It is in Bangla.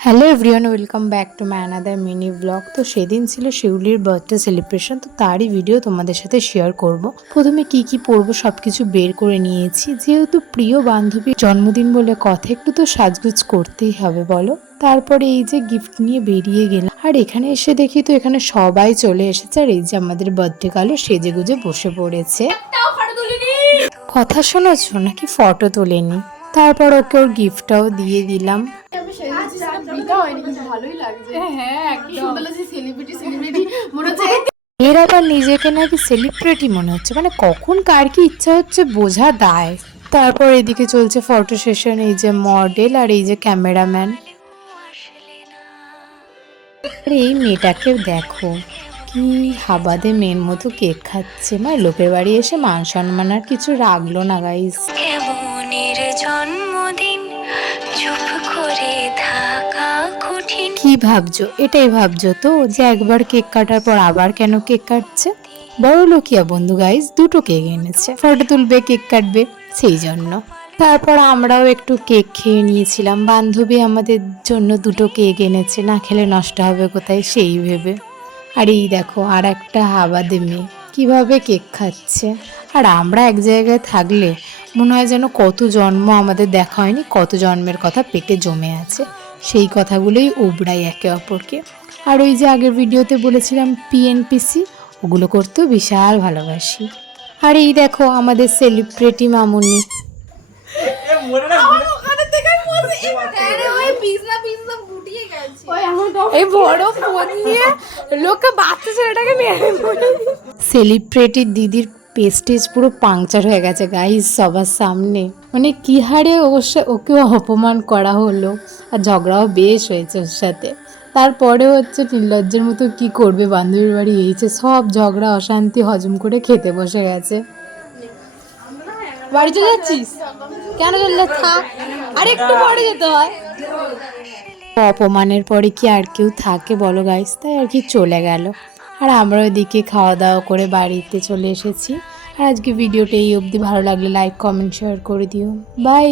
Hello everyone, welcome back to my another mini blog. তো সেদিন ছিল শিউলির বার্থডে সেলিব্রেশন, তো তারই ভিডিও তোমাদের সাথে শেয়ার করব। প্রথমে কি পরবো সব কিছু বের করে নিয়েছি, যেহেতু প্রিয় বান্ধবীর জন্মদিন বলে কথা, একটু তো সাজগুজ করতেই হবে বলো। তারপরে এই যে গিফট নিয়ে বেরিয়ে গেলাম, আর এখানে এসে দেখি তো এখানে সবাই চলে এসেছে, আর এই যে আমাদের বার্থডে গার্লও সেজে গুজে বসে পড়েছে। কথা শোনাচ্ছ নাকি ফটো তোলেনি? তারপর ওকে ওর গিফটটাও দিয়ে দিলাম। এর আবার নিজেকে নাকি সেলিব্রিটি মনে হচ্ছে, মানে কখন কার কি ইচ্ছা হচ্ছে বোঝা দায়। তারপর এদিকে চলছে ফটো সেশন, এই যে মডেল আর এই যে ক্যামেরাম্যান। আর এই মেয়েটাকে দেখো কি হাবাদে মেয়ের মতো কেক খাচ্ছে, মানে লোকের বাড়ি এসে মান সম্মান আর কিছু রাখলো না গাইস। জন্মদিন চুপ করে থাকা কঠিন। কি ভাবছো? এটাই ভাবছো তো যে একবার কেক কাটার পর আবার কেন কেক কাটছে? বড় লোকিয়া বন্ধু গাইস দুটো কেক এনেছে, ফটো তুলবে কেক কাটবে সেই জন্য। তারপর আমরাও একটু কেক খেয়ে নিয়েছিলাম, বান্ধবী আমাদের জন্য দুটো কেক এনেছে, না খেলে নষ্ট হবে কোথায় সেই ভেবে। আর এই দেখো আর একটা হাবাদে মেয়ে কিভাবে কেক খাচ্ছে। আর আমরা এক জায়গায় থাকলে মনে হয় যেন কত জন্ম আমাদের দেখা হয়নি, কত জন্মের কথা পেটে জমে আছে, সেই কথাগুলোই উবড়াই একে অপরকে। আর ওই যে আগের ভিডিওতে বলেছিলাম পিএনপিসি, ওগুলো করতেও বিশাল ভালোবাসি। আর এই দেখো আমাদের সেলিব্রিটি মামুনি। সেলিব্রিটির দিদির পেস্টেজ পুরো পাংচার হয়ে গেছে গাইস সবার সামনে, মানে কি হারে অবশ্য ওকেও অপমান করা হলো, আর ঝগড়াও বেশ হয়েছে ওর সাথে। তারপরে হচ্ছে নির্লজ্জের মতো কি করবে, বান্ধবীর বাড়ি এইছে, সব ঝগড়া অশান্তি হজম করে খেতে বসে গেছে। বাড়ি চলে যাচ্ছিস কেন? চললে থাক, আর একটু পরে যেতে হয়। অপমানের পরে কি আর কেউ থাকে বলো গাইস, তাই আর কি চলে গেল। আর আমরা ওইদিকে খাওয়া দাওয়া করে বাড়িতে চলে এসেছি। আর আজকে ভিডিওটা এই অবধি, ভালো লাগলে লাইক কমেন্ট শেয়ার করে দিও। বাই।